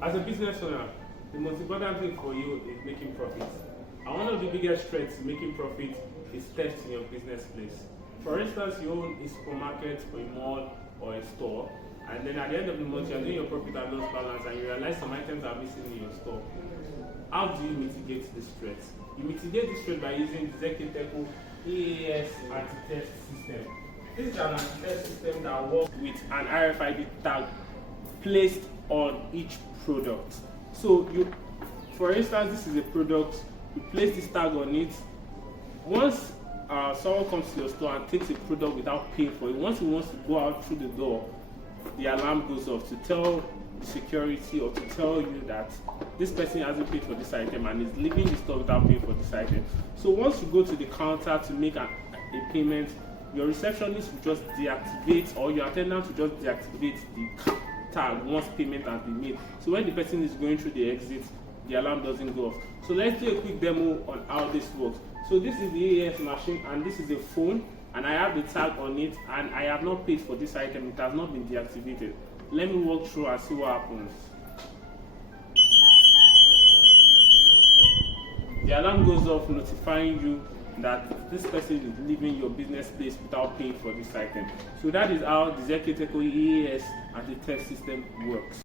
As a business owner, the most important thing for you is making profits. And one of the biggest threats to making profit is theft in your business place. For instance, you own a supermarket or a mall or a store, and then at the end of the month, you're doing your profit and loss balance and you realize some items are missing in your store. How do you mitigate this threat? You mitigate this threat by using the ZKTeco EAS Antitheft System. This is an anti-theft system that works with an RFID tag placed on each product. So for instance, this is a product, you place this tag on it. Once someone comes to your store and takes a product without paying for it, once he wants to go out through the door, the alarm goes off to tell the security or to tell you that this person hasn't paid for this item and is leaving the store without paying for this item. So once you go to the counter to make a payment, your receptionist will just deactivate, or your attendant will just deactivate the tag once payment has been made. So when the person is going through the exit, the alarm doesn't go off. So let's do a quick demo on how this works. So this is the EAS machine and this is a phone, and I have the tag on it, and I have not paid for this item. It has not been deactivated. Let me walk through and see what happens. The alarm goes off notifying you that this person is leaving your business place without paying for this item. So that is how the ZKTeco EAS Antitheft System works.